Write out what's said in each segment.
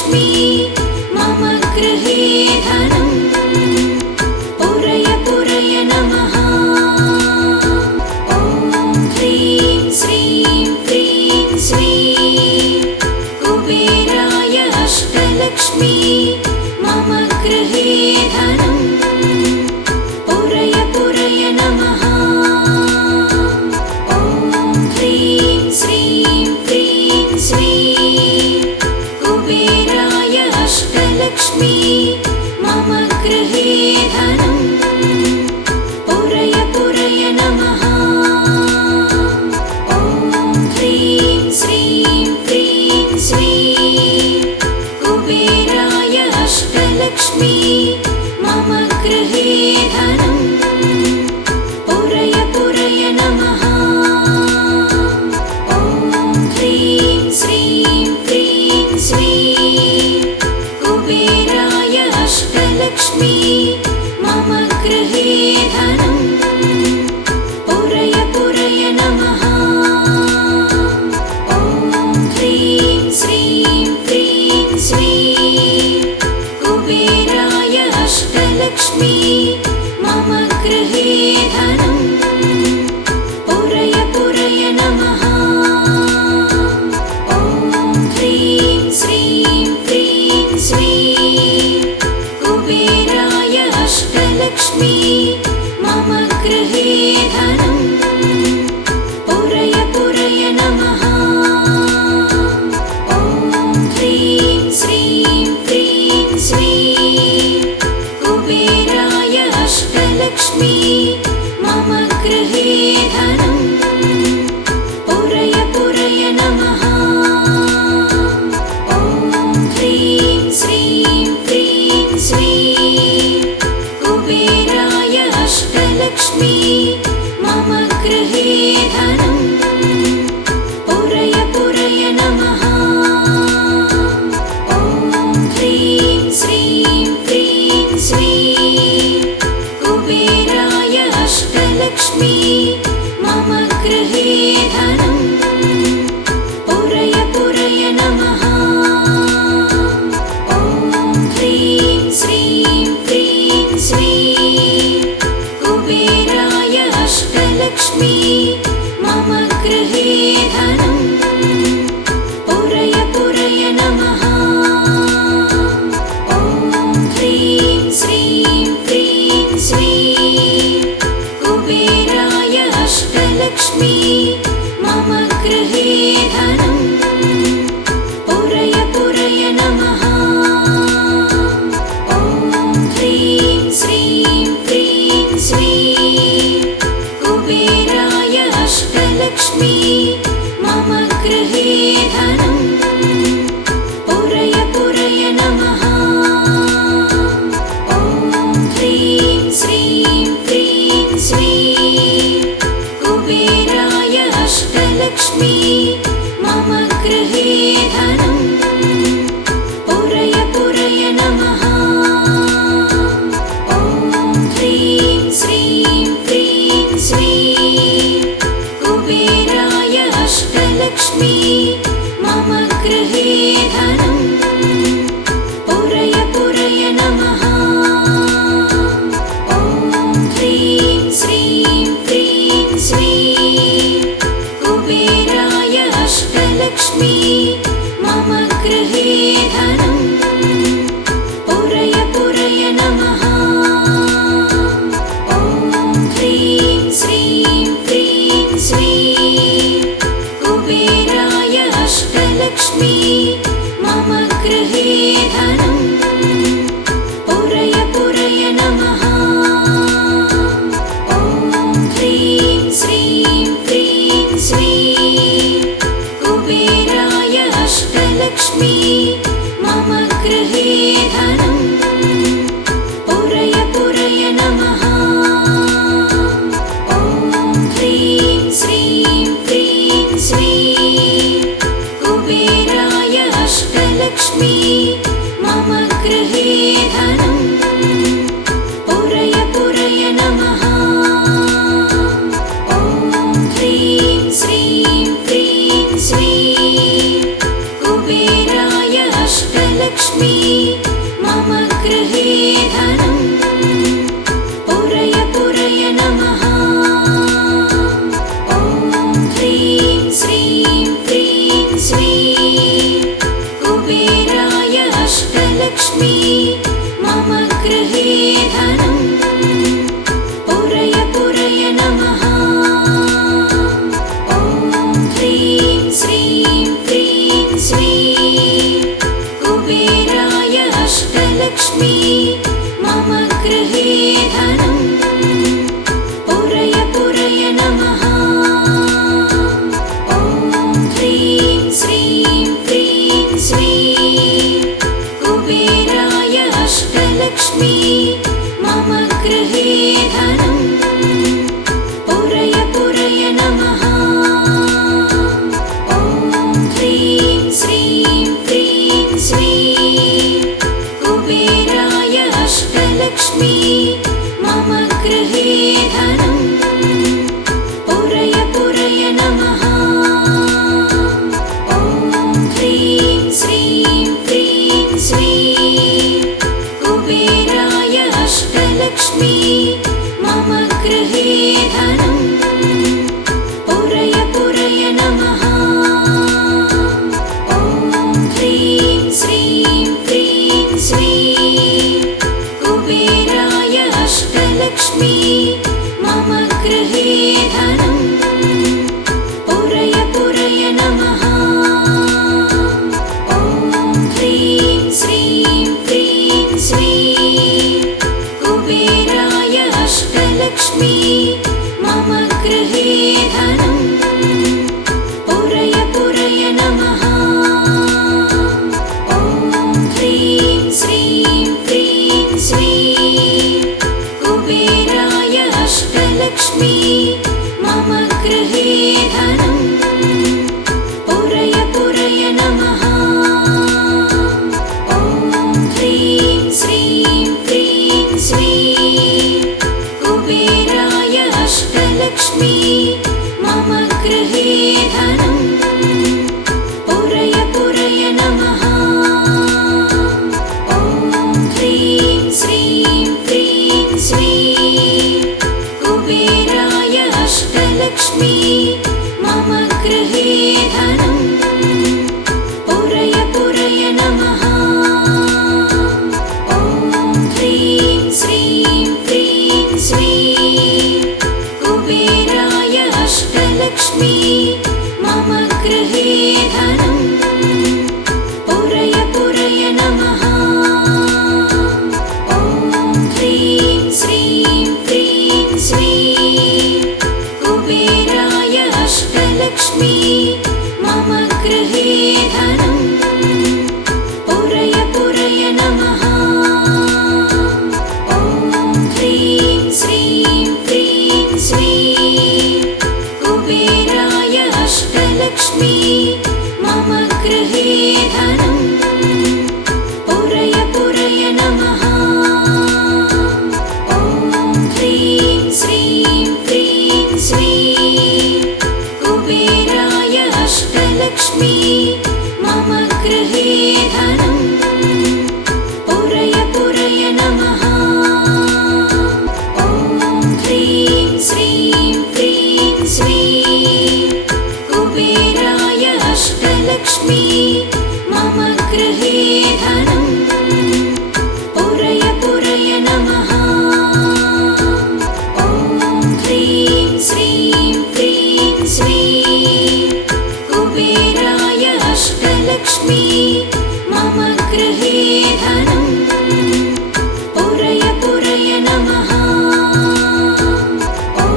अष्टलक्ष्मी मम गृहे धनम् पूरय पूरय नमः। ॐ ह्रीं श्रीं क्रीं स्वीं कुबेराय अष्टलक्ष्मी मम गृहे धनम् पूरय पूरय नमः। ॐ ह्रीं श्रीं क्रीं स्वीं कुबेराय अष्टलक्ष्मी मम गृहे धनम् पूरय पूरय नमः। ॐ ह्रीं श्रीं क्रीं स्वीं कुबेराय अष्टलक्ष्मी मम गृहे धनम् पूरय पूरय नमः। ॐ ह्रीं श्रीं क्रीं स्वीं कुबेराय अष्टलक्ष्मी मम गृहे धनम् पूरय पूरय नमः। ॐ ह्रीं श्रीं क्रीं स्वीं कुबेराय अष्टलक्ष्मी मम गृहे धनम् पूरय पूरय नमः। ॐ ह्रीं श्रीं क्रीं स्वीं कुबेराय अष्टलक्ष्मी मम गृहे धनम् पूरय पूरय नमः। ॐ ह्रीं श्रीं क्रीं स्वीं कुबेराय अष्टलक्ष्मी मम गृहे धनम् पूरय पूरय नमः। ॐ ह्रीं श्रीं क्रीं स्वीं कुबेराय अष्टलक्ष्मी मम गृहे धनम् पूरय पूरय नमः। ॐ ह्रीं श्रीं क्रीं स्वीं कुबेराय अष्टलक्ष्मी मम गृहे धनम् पूरय पूरय नमः। ॐ ह्रीं श्रीं क्रीं स्वीं कुबेराय अष्टलक्ष्मी मम गृहे धनम् पूरय पूरय नमः। ॐ ह्रीं श्रीं क्रीं स्वीं कुबेराय अष्टलक्ष्मी मम गृहे धनम् पूरय पूरय नमः। ॐ ह्रीं श्रीं क्रीं स्वीं कुबेराय अष्टलक्ष्मी मम गृहे धनम् पूरय पूरय नमः। ॐ ह्रीं श्रीं क्रीं स्वीं कुबेराय अष्टलक्ष्मी मम गृहे धनम् पूरय पूरय नमः। ॐ ह्रीं श्रीं क्रीं स्वीं कुबेराय अष्टलक्ष्मी मम गृहे धनम् पूरय पूरय नमः। ॐ ह्रीं श्रीं क्रीं स्वीं कुबेराय अष्टलक्ष्मी मम गृहे धनम् पूरय पूरय नमः। ॐ ह्रीं श्रीं क्रीं स्वीं कुबेराय अष्टलक्ष्मी मम गृहे धनम् पूरय पूरय नमः। ॐ ह्रीं श्रीं क्रीं स्वीं कुबेराय अष्टलक्ष्मी मम गृहे धनम् पूरय पूरय नमः। ॐ ह्रीं श्रीं क्रीं स्वीं कुबेराय अष्टलक्ष्मी मम गृहे धनम् पूरय पूरय नमः। ॐ ह्रीं श्रीं क्रीं स्वीं कुबेराय अष्टलक्ष्मी मम गृहे धनम् पुरय पुरय नमः। ॐ ह्रीं श्रीं क्रीं श्रीं कुबेराय अष्टलक्ष्मी मम गृहे धनम् पुरय पुरय नमः। ॐ ह्रीं श्रीं क्रीं श्रीं कुबेराय अष्टलक्ष्मी मम गृहे धनम् पुरय पुरय नमः। ॐ ह्रीं श्रीं क्रीं श्रीं कुबेराय अष्टलक्ष्मी मम गृहे धनम् पुरय पुरय नमः। ॐ ह्रीं श्रीं क्रीं श्रीं कुबेराय अष्टलक्ष्मी मम गृहे धनम् पुरय पुरय नमः। ॐ ह्रीं श्रीं क्रीं श्रीं कुबेराय अष्टलक्ष्मी मम गृहे धनम् पुरय पुरय नमः। ॐ ह्रीं श्रीं क्रीं श्रीं कुबेराय अष्टलक्ष्मी मम गृहे धनम् पुरय पुरय नमः। ॐ ह्रीं श्रीं क्रीं श्रीं कुबेराय अष्टलक्ष्मी मम गृहे धनम् पुरय पुरय नमः। ॐ ह्रीं श्रीं क्रीं श्रीं कुबेराय अष्टलक्ष्मी मम गृहे धनम् पुरय पुरय नमः। ॐ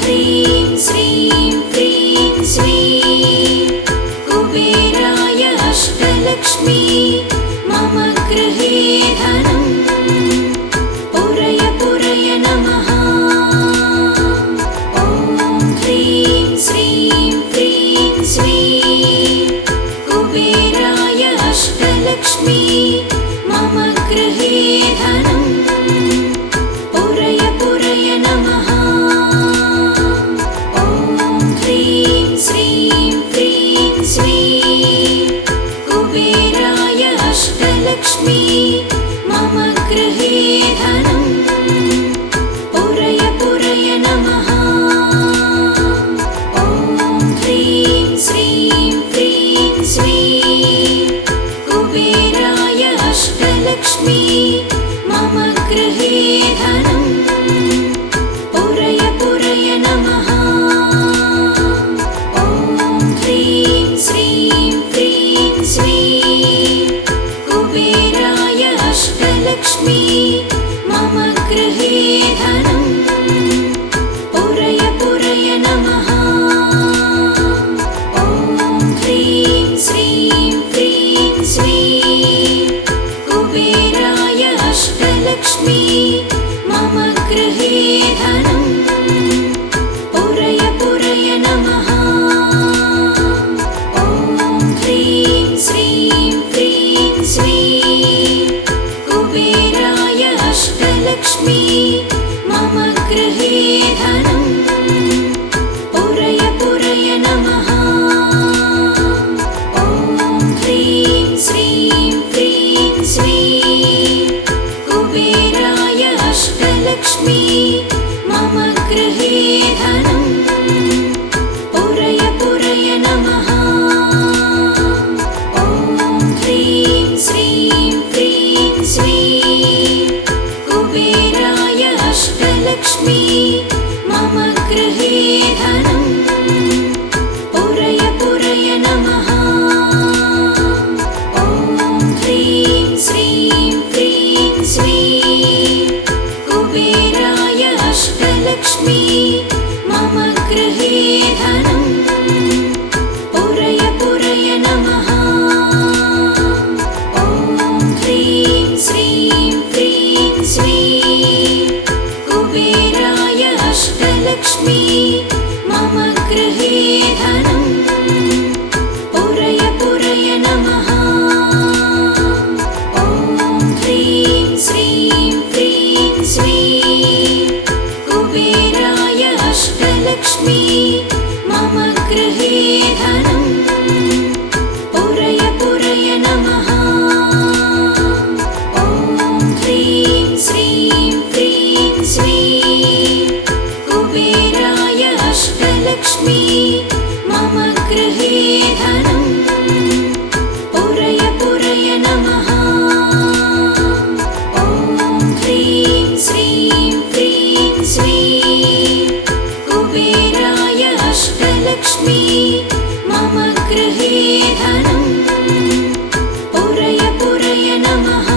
ह्रीं श्रीं क्रीं श्रीं कुबेराय अष्टलक्ष्मी मम गृहे धनम् पुरय पुरय नमः। ॐ ह्रीं श्रीं क्रीं श्रीं कुबेराय अष्टलक्ष्मी मम गृहे धनम् पुरय पुरय नमः। ॐ ह्रीं श्रीं क्रीं श्रीं कुबेराय अष्टलक्ष्मी मम गृहे धनम् पुरय पुरय नमः। ॐ ह्रीं श्रीं क्रीं श्रीं कुबेराय अष्टलक्ष्मी मम गृहे धनम् पुरय पुरय नमः। ॐ ह्रीं श्रीं क्रीं श्रीं कुबेराय अष्टलक्ष्मी मम गृहे धनम् पुरय पुरय नमः। ॐ ह्रीं श्रीं क्रीं श्रीं कुबेराय अष्टलक्ष्मी मम गृहे धनम् पुरय पुरय नमः। ॐ ह्रीं श्रीं क्रीं श्रीं कुबेराय अष्टलक्ष्मी मम गृहे धनम् पुरय पुरय नमः। ॐ ह्रीं श्रीं क्रीं श्रीं कुबेराय अष्टलक्ष्मी मम गृहे धनम् पुरय पुरय नमः। ॐ ह्रीं श्रीं क्रीं श्रीं कुबेराय अष्टलक्ष्मी मम गृहे धनम् पुरय पुरय नमः। ॐ ह्रीं श्रीं क्रीं श्रीं कुबेराय अष्टलक्ष्मी मम अष्टलक्ष्मी मम गृहे धनं पुरय पुरय नमः। ॐ ह्रीं श्रीं क्रीं श्रीं कुबेराय अष्टलक्ष्मी मम गृहे धनं पुरय पुरय नमः। ॐ ह्रीं श्रीं क्रीं श्रीं कुबेराय अष्टलक्ष्मी मम गृहे धनं पुरय पुरय नमः। ॐ ह्रीं श्रीं क्रीं श्रीं कुबेराय अष्टलक्ष्मी मम गृहे धनं पुरय पुरय नमः।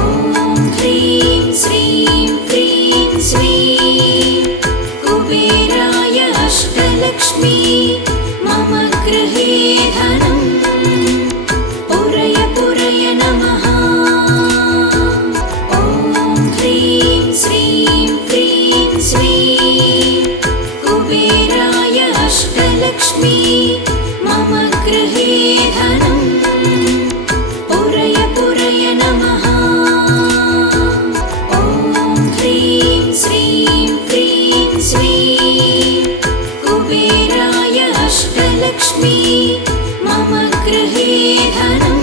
ॐ ह्रीं श्रीं क्रीं श्रीं कुबेराय अष्टलक्ष्मी मम गृहे धनं पुरय पुरय नमः। ॐ ह्रीं श्रीं क्रीं श्रीं कुबेराय अष्टलक्ष्मी मम गृहे धनं पुरय पुरय नमः। ॐ ह्रीं श्रीं क्रीं श्रीं कुबेराय अष्टलक्ष्मी मम गृहे धनं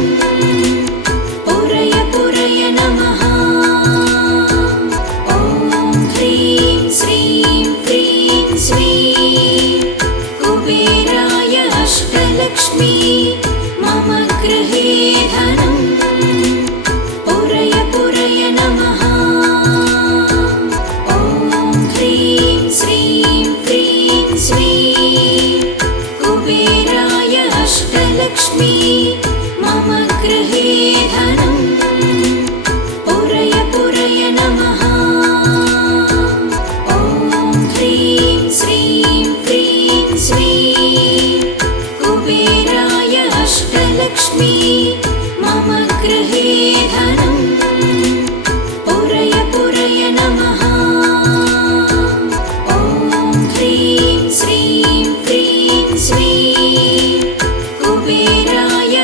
पुरय पुरय नमः। ॐ ह्रीं श्रीं क्रीं श्रीं कुबेराय अष्टलक्ष्मी मम गृहे धनं पुरय पुरय नमः। ॐ ह्रीं श्रीं क्रीं श्रीं कुबेराय अष्टलक्ष्मी मम गृहे धनं पुरय पुरय नमः। ॐ ह्रीं श्रीं क्रीं श्रीं कुबेराय अष्टलक्ष्मी मम गृहे धनं पुरय पुरय नमः। ॐ ह्रीं श्रीं क्रीं श्रीं कुबेराय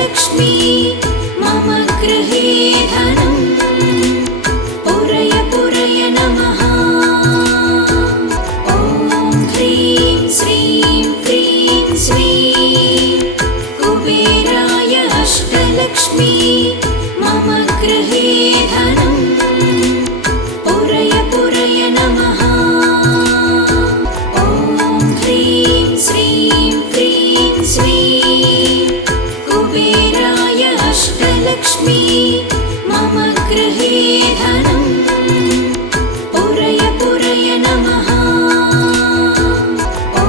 अष्टलक्ष्मी मम गृहे धनं पुरय पुरय नमः। ॐ ह्रीं श्रीं क्रीं श्रीं कुबेराय अष्टलक्ष्मी मम गृहे धनं पुरय पुरय नमः। ॐ ह्रीं श्रीं क्रीं श्रीं कुबेराय अष्टलक्ष्मी मम गृहे धनं पुरय पुरय नमः। ॐ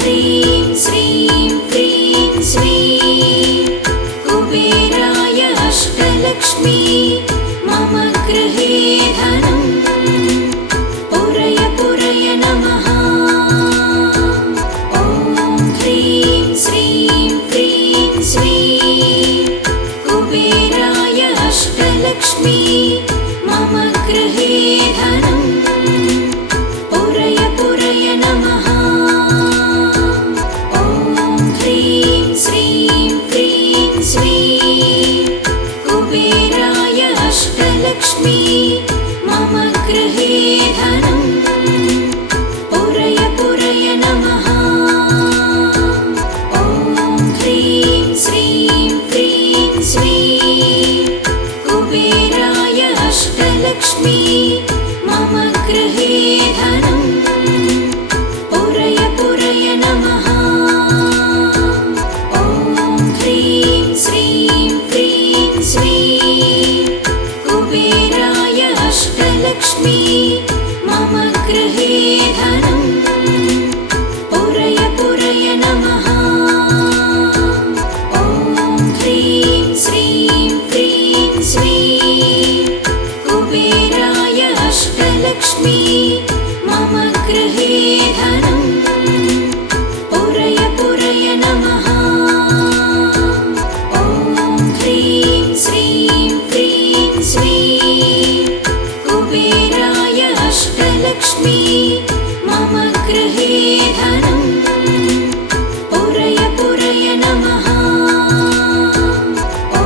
ह्रीं श्रीं क्रीं श्रीं कुबेराय अष्टलक्ष्मी मम गृहे धनं पुरय पुरय नमः। ॐ ह्रीं श्रीं क्रीं श्रीं कुबेराय अष्टलक्ष्मी मम गृहे धनं पुरय पुरय नमः। ॐ ह्रीं श्रीं क्रीं श्रीं कुबेराय अष्टलक्ष्मी मम गृहे धनं पुरय पुरय नमः। ॐ ह्रीं श्रीं क्रीं श्रीं कुबेराय अष्टलक्ष्मी मम गृहे धनं पुरय पुरय नमः। ॐ ह्रीं श्रीं क्रीं श्रीं कुबेराय अष्टलक्ष्मी मम गृहे धनं पुरय पुरय नमः। ॐ ह्रीं श्रीं क्रीं श्रीं कुबेराय अष्टलक्ष्मी मम गृहे धनं पुरय पुरय नमः। ॐ ह्रीं श्रीं क्रीं श्रीं कुबेराय अष्टलक्ष्मी मम गृहे धनं पुरय पुरय नमः। ॐ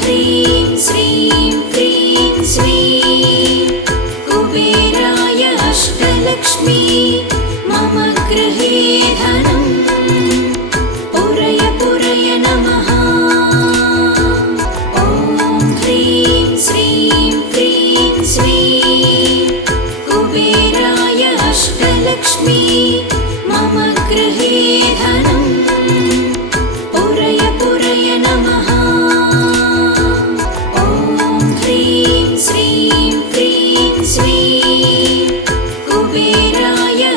ह्रीं श्रीं क्रीं श्रीं कुबेराय अष्टलक्ष्मी मम गृहे धनं पुरय पुरय नमः। ॐ ह्रीं श्रीं क्रीं श्रीं कुबेराय अष्टलक्ष्मी मम गृहे धनं पुरय पुरय नमः। ॐ ह्रीं श्रीं क्रीं श्रीं कुबेराय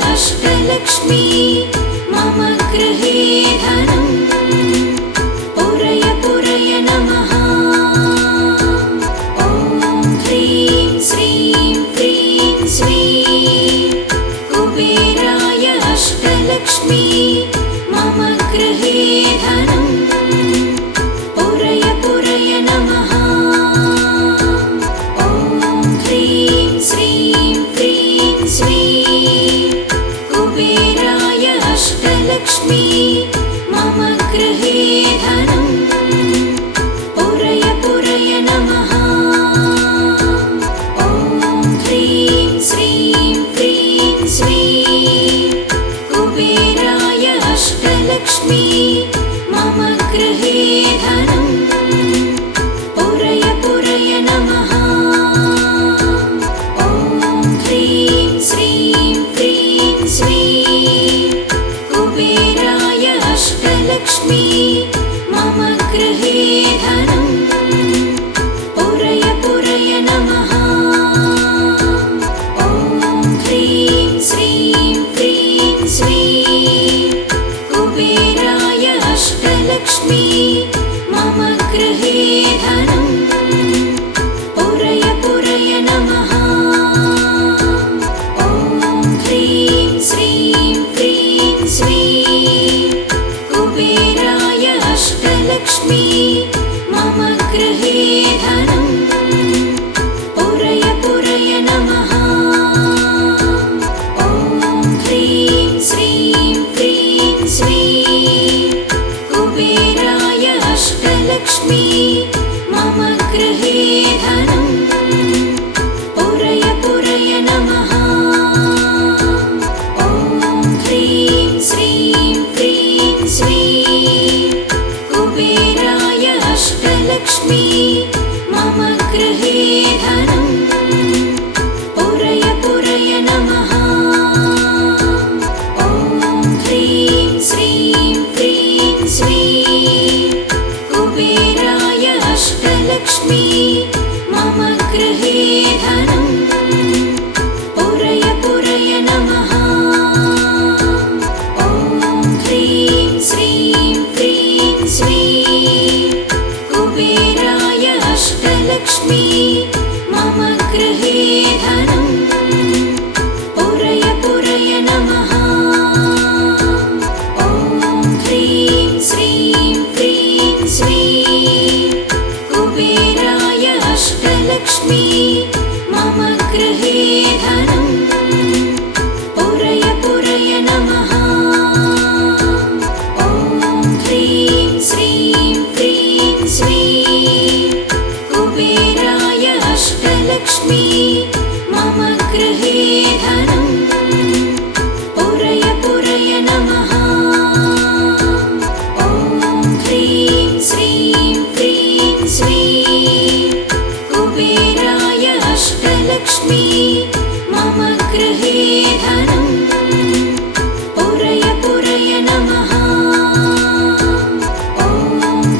अष्टलक्ष्मी मम गृहे धनं पुरय पुरय नमः। ॐ ह्रीं श्रीं क्रीं श्रीं कुबेराय अष्टलक्ष्मी मम गृहे धनं पुरय पुरय नमः। ॐ ह्रीं श्रीं क्रीं श्रीं कुबेराय अष्टलक्ष्मी मम गृहे धनं पुरय पुरय नमः। ॐ ह्रीं श्रीं क्रीं श्रीं कुबेराय अष्टलक्ष्मी मम गृहे धनं पुरय पुरय नमः। ॐ ह्रीं श्रीं क्रीं श्रीं कुबेराय अष्टलक्ष्मी मम गृहे धनं पुरय पुरय नमः। ॐ ह्रीं श्रीं क्रीं श्रीं कुबेराय अष्टलक्ष्मी मम गृहे धनं पुरय पुरय नमः। ॐ ह्रीं श्रीं क्रीं श्रीं कुबेराय अष्टलक्ष्मी मम गृहे धनं पुरय पुरय नमः। ॐ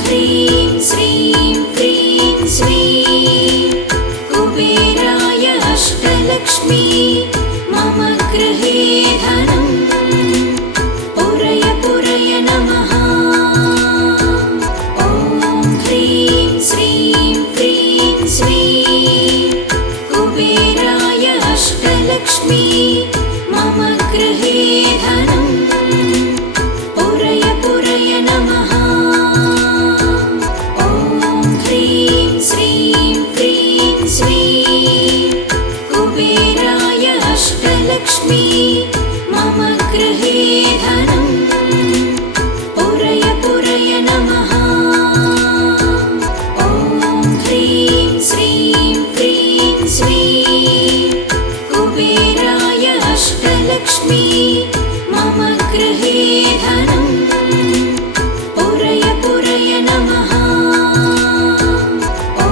ह्रीं श्रीं क्रीं श्रीं कुबेराय अष्टलक्ष्मी मम गृहे धनं पुरय पुरय नमः। ॐ ह्रीं श्रीं क्रीं श्रीं कुबेराय अष्टलक्ष्मी मम गृहे धनं पुरय पुरय नमः। ॐ ह्रीं श्रीं क्रीं श्रीं कुबेराय अष्टलक्ष्मी मम गृहे धनं पुरय पुरय नमः। ॐ ह्रीं श्रीं क्रीं श्रीं कुबेराय अष्टलक्ष्मी मम गृहे धनं पुरय पुरय नमः। ॐ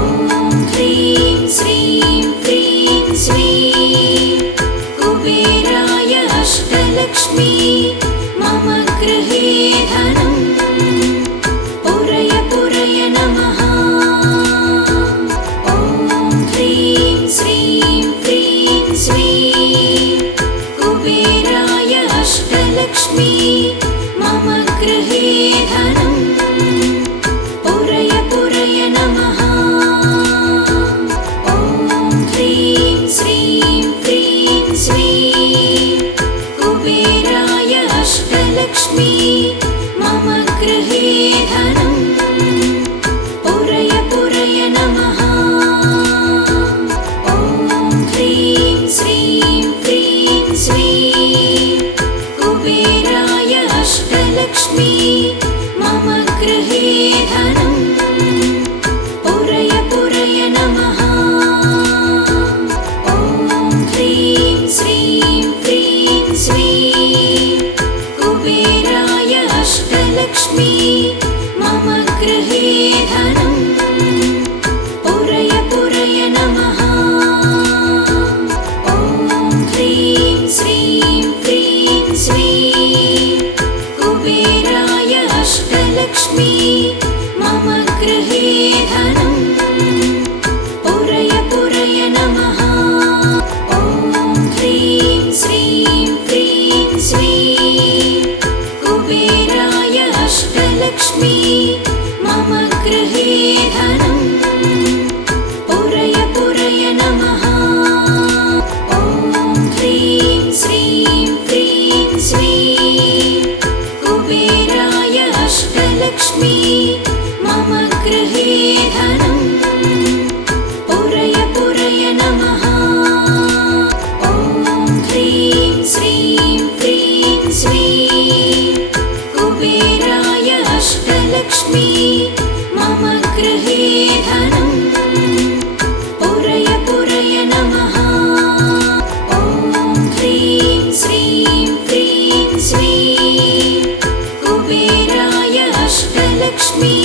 ह्रीं श्रीं क्रीं श्रीं कुबेराय अष्टलक्ष्मी मम गृहे धनं पुरय पुरय नमः। ॐ ह्रीं श्रीं क्रीं श्रीं कुबेराय अष्टलक्ष्मी मम गृहे धनं पुरय पुरय नमः। ॐ ह्रीं श्रीं क्रीं श्रीं कुबेराय अष्टलक्ष्मी मम गृहे धनं पुरय पुरय नमः। ॐ ह्रीं श्रीं क्रीं श्रीं कुबेराय अष्टलक्ष्मी मम गृहे धनं पुरय पुरय नमः। ॐ ह्रीं श्रीं क्रीं श्रीं कुबेराय अष्टलक्ष्मी मम गृहे धनं पुरय पुरय नमः। ॐ ह्रीं श्रीं क्रीं श्रीं कुबेराय अष्टलक्ष्मी मम गृहे धनं पुरय पुरय नमः। ॐ ह्रीं श्रीं क्रीं श्रीं कुबेराय अष्टलक्ष्मी मम गृहे धनं पुरय पुरय नमः। ॐ ह्रीं श्रीं क्रीं श्रीं कुबेराय अष्टलक्ष्मी मम गृहे धनं पुरय पुरय नमः। ॐ ह्रीं श्रीं क्रीं श्रीं कुबेराय अष्टलक्ष्मी मम मम गृहे धनम् पुरय पुरय नमः। ॐ ह्रीं श्रीं क्रीं स्वीं कुबेराय अष्टलक्ष्मी